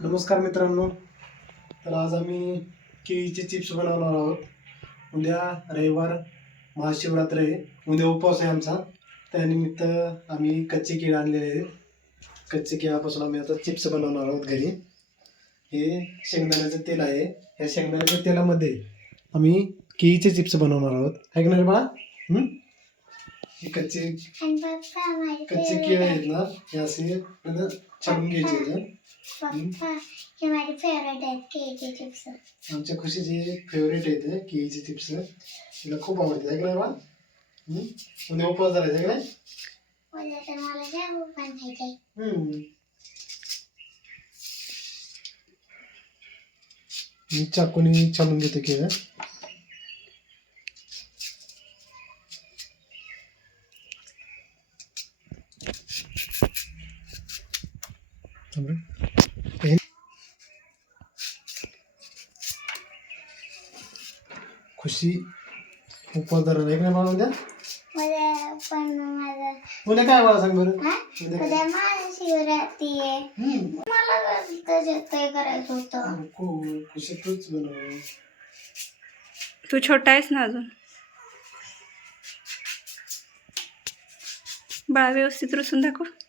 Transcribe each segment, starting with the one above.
नमस्कार मित्रांनो. तर आज आम्ही केळीचे चिप्स बनवणार आहोत. उद्या रविवार महाशिवरात्र आहे. उद्या उपवास आहे आमचा. त्यानिमित्त आम्ही कच्चे केळी आणलेले आहेत. कच्चे केळापासून आम्ही आता चिप्स बनवणार आहोत घरी. हे शेंगदाण्याचं तेल आहे. या शेंगदाण्याच्या तेलामध्ये आम्ही केळीचे चिप्स बनवणार आहोत. आहे का नाही रे बाळा? हं? कच्चे कच्चे केळी आहेत ना हे असे छाडून घ्यायचे हे माझे फेवरेट आहेत केळीचे चिप्स. आमच्या खुशीचे फेवरेट आहेत केळीचे चिप्स. तिला खूप आवडते नाही बा? उद्या उपवास झाला नाही? उद्या तर मला जाम पण चाकूनी छानून घेते केळं. थांब रे. हे- खुशी उपवास धरण आहे का नाही बाळा उद्या? उद्या पण माझं उद्या काय बाळा सांग बरं? हा? उद्या महाशिवरात्री आहे. हं. मला करायचं होतं. खुशी तूच बनव. तू छोटा आहेस ना अजून? बाळा व्यवस्थित रुसून दाखव. मला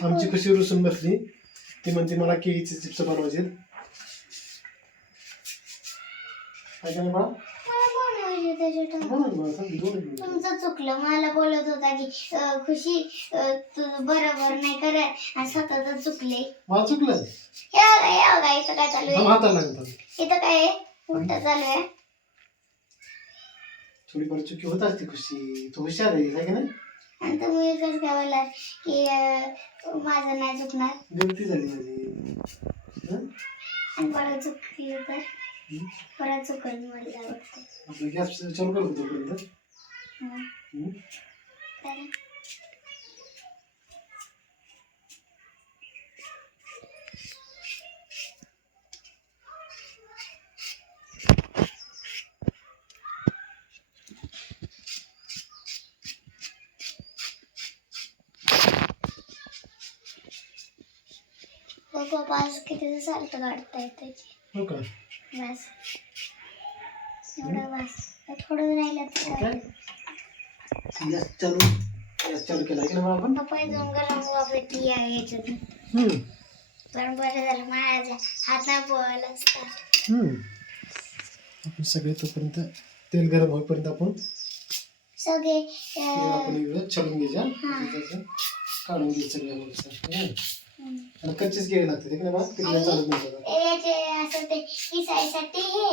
आमची कशी रुसून बसली ती म्हणते मला केळीचे चिप्स बनवायचे बाळा. तुमचं चुकलं मला बोलत होता की अं, खुशी अं, तू बरोबर नाही करत आणि स्वतःच चुकले मला चुकलं हे बघा हे बघा इथं काय चालू आहे? हाताला लागत इथं काय आहे? उलट चालू आहे. थोडीफार चुकी होत असते खुशी. तू हुशार आहे है की नाही? आणि तुम्ही कसं काय बोललात की अं, माझं नाही चुकणार गलती झाली माझी हं? आणि परत चुकली तर हं? परत चुकल मला वाटतं आपलं गॅस चालू करतो तोपर्यंत हं. हं? बाबा आज किती साल्ट काढता येत हो का? बस. एवढं बस. थोडं राहिलं गॅस चालू गॅस चालू केला. की बाळा आपण. पप्पा दोन गरम वापरती आहे याच्यात हं. पण बरं झालं माझ्या हात हं. आपण सगळे तोपर्यंत तेल गरम होईपर्यंत आपण सगळे आपण इकडं घ्यायचं. काढून घ्यायचं सगळ्या. आणि कच्चीच घ्यावी लागते है चालत नाही त्याला. याचे असं ते किसायसाठी हे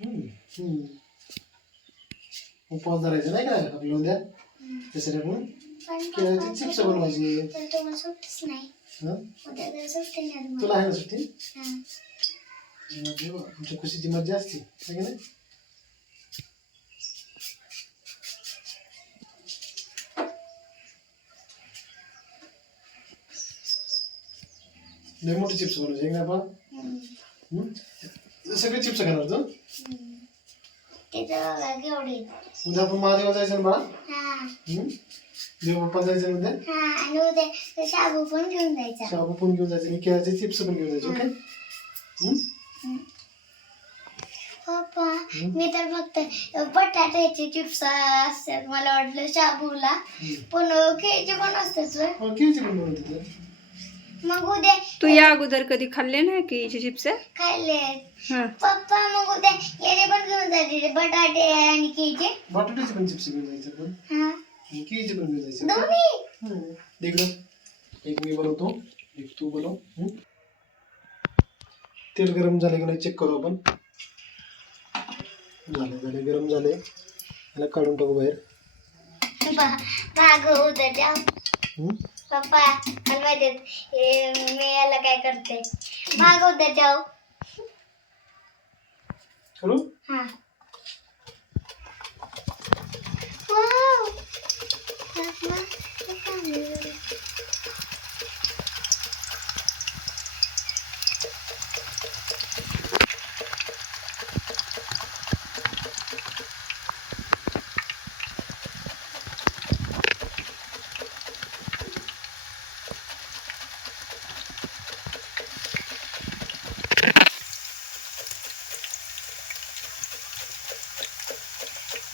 हं. हं. उपवास धरायचा नाही का आपल्या उद्या त्यासाठी आपण पण केळ्याचे चिप्स बनवायचे तर तुम्हाला सुट्टीच नाही हं? उद्या तर सुट्टी नाही तुम्हाला. तुला आहे ना सुट्टी हं. अरे वा, आमच्या खुशीची मज्जा असते है की नाही लय मोठे चिप्स बनवायचे है का बा हं. सगळे चिप्स खाणार तू उद्या आपण महादेवा जायचं ना बाळा हा हं? देवबाप्पा जायचं ना उद्या हा शाबू पण घेऊन जायचा शाबू पण घेऊन जायचं आणि केळाचे चिप्स पण घेऊन जायचे ओके हं? पप्पा मी तर फक्त बटाट्याचे चिप्स असतात मला वाटलं शाबूला. पण केळीचे पण असतात. हो, केळीचे पण बनवते ते. मग उद्या तू या अगोदर कधी खाल्ले नाही की चिप्स? खाल्ले. हां. पप्पा मग उद्या याचे पण घेऊन जायचे बटाटे आणि केळीचे. बटाट्याचे पण चिप्स घेऊन जायचे पण हा. आणि केळीचे पण घेऊन जायचे. दोन्ही? हं. एक मी बनवतो. एक तू बनव. हं? तेल गरम झाले की नाही चेक करू आपण. झाले झाले गरम झाले. याला काढून टाकू बाहेर. भाग हं? पप्पा मला माहिती आहे, हे मी याला काय करते? भाग उद्या जाऊ. करू? हा. वाव पप्पा, पप्पा.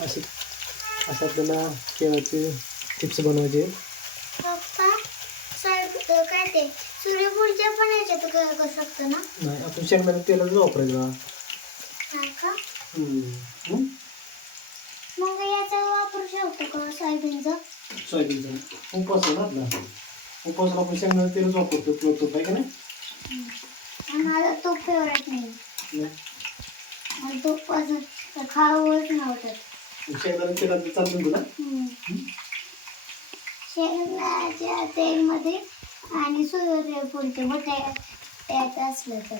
असे असं आपल्याला केळाचे चिप्स बनवायचे. काय ते? सूर्यफूलच्या पण याच्यात करू शकतो ना? नाही आपण शेंगदाणे तेलच वापरायचं? मग? याचा वापरू शकतो का सोयाबीनचा? सोयाबीनचा. ना आपला. उपवासाला आपण शेंगदाणे तेलच वापरतो किंवा तूप आहे का नाही? मला तूप फेवरेट नाही. तूप खावंच नव्हतं. शेंगदाणे तेलात चालतं तुला शेंगदाण्याच्या तेलमध्ये आणि सूर्यफूलचे बटाट्यात असलं तर.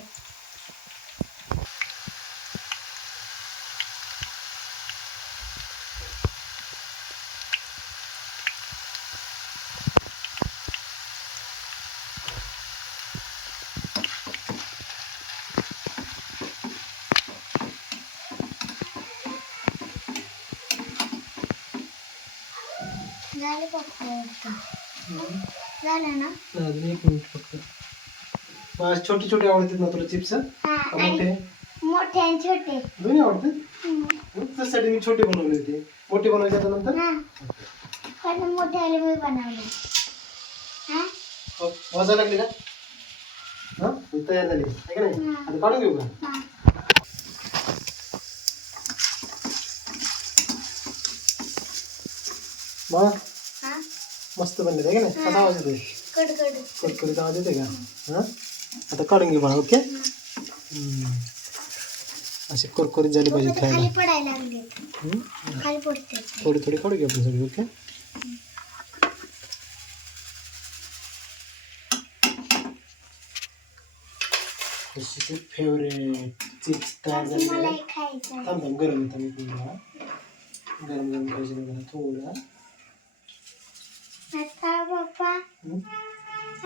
झाले ना अजून एक मिनिट फक्त. बस छोटे छोटे आवडतात ना तुला चिप्स? हा मोठे? मोठे आणि छोटे. दोन्ही आवडतात? त्यासाठी मी छोटे बनवले होते. मोठे बनवायचे आता नंतर हा. पण मोठे आले मी बनवले. हा? लागले का? हा तयार झाली. आहे का नाही. आता काढून घेऊ का? मग? मस्त बनले आहे का नाही? आता आवाज कडकड. कडकडीत आवाज येते का? हा? आता काढून घेऊ बाळा ओके? हम्म. असे कुरकुरीत झाले पाहिजे खायला. खाली पडायला लागले. हम्म. खाली पडते थोडी थोडी काढू घ्या आपण सगळे ओके? फेवरेट चिप्स तयार. थांब थांब गरम येतं गरम गरम थोडा. आता पप्पा.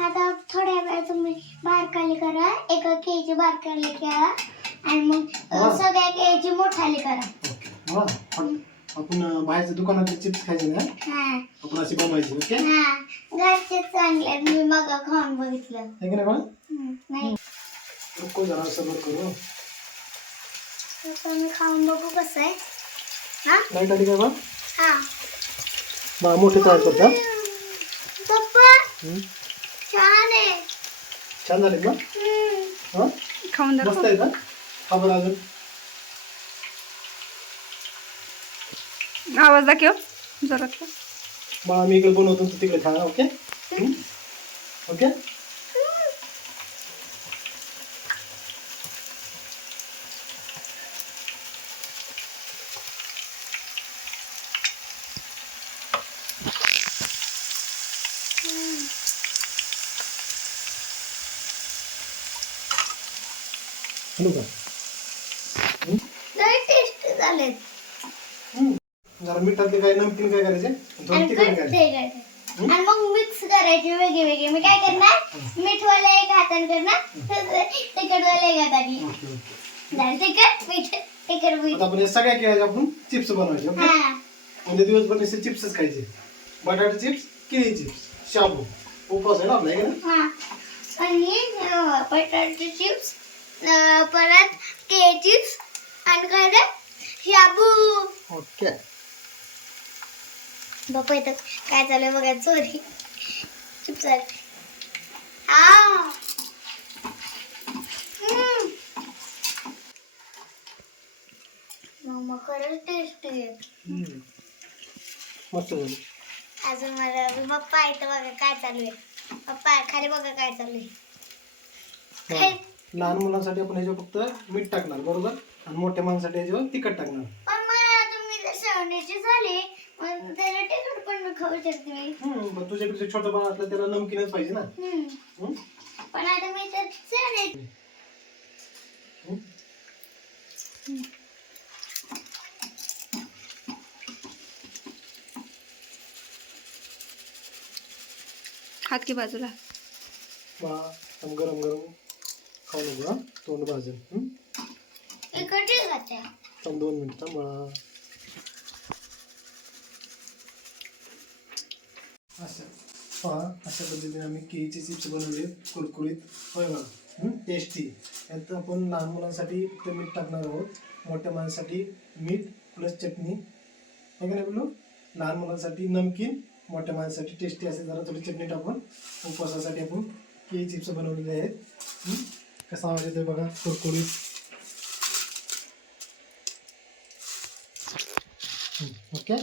आता थोड्या वेळ तुम्ही बारकाली करा. एका केळीची बारकाली करा आणि मग हा. सगळ्या केळीची मोठाली करा. ओके. हा आपण आपण बाहेरच्या दुकानातले चिप्स खायचे ना? हा. आपण असे बनवायचे ओके? हा. घरचे चांगले आहेत. मी मग खाऊन बघितलं. आहे की नाही बाळा? हम्म, नाही. जरा सबर करू आता मी खाऊन बघू कसं आहे. हा? लाइट आली काय बा हा. बा मोठे तयार करता. पप्पा हम्म. छान झाले. हा? खाऊन मस्त आहे का? हा बरं अजून. आवाज दाखव जोरात मग आम्ही इकडे बनवतो तू तिकडे खा ओके? ओके हॅलो का लय टेस्ट झालेत हम्म. जरा मिठातले काय नमकीन काय करायचे? थोडं आणि तिखट पण काय ते करायचे. आणि मग मिक्स करायचे वेगळे वेगळे. मी काय करणार? मीठवाला एक हाताने करणार तिखटवाला एक हाताने. झालं मीठ तिखट मीठ. आता आपण या सगळ्या केळ्याचे आपण चिप्स बनवायचे ओके? हा. म्हणजे दिवसभर नुसते चिप्सच खायचे. बटाटे चिप्स केळी चिप्स शाबू. उपवास आहे ना आपला आहे का आणि बटाटे चिप्स परत चिप्स आणि काय रे? शाबू ओके बापा इथं काय चालू आहे बघा चोरी चिप्स आले हा. मम्मा खरंच टेस्टी आहे. मस्त झालं अजून मला पप्पा इथं बघा काय चालू आहे पप्पा खाली बघा काय चालू आहे. लहान मुलांसाठी आपण ह्याच्यावर फक्त मीठ टाकणार बरोबर आणि मोठ्या माणसासाठी ह्याच्यावर तिखट टाकणार पण मला तुम्ही जर सवण्याची झाली मग त्याला तिखट पण खाऊ शकते मी हम्म, पण तुझ्यापेक्षा छोटं बाळ असलं त्याला नमकीनच पाहिजे ना हम्म. हम्म? पण आता मी तर हम्म? हात की बाजूला बा पण गरम गरम खाऊ नका तोंड भाजेल थांब दोन मिनिट थांबा असं पहा अशा पद्धतीने आम्ही केळीचे चिप्स बनवले कुरकुरीत. होय बघा. टेस्टी. यात आपण लहान मुलांसाठी फक्त मीठ टाकणार आहोत. मोठ्या माणसासाठी मीठ प्लस चटणी. आहे का नाही बोलू लहान मुलांसाठी नमकीन मोठ्या माणसासाठी टेस्टी असे जरा थोडी चटणी टाकून. उपवासासाठी आपण केळी चिप्स बनवलेले आहेत. कसा आवाज येतोय बघा कुरकुरीत. ओके?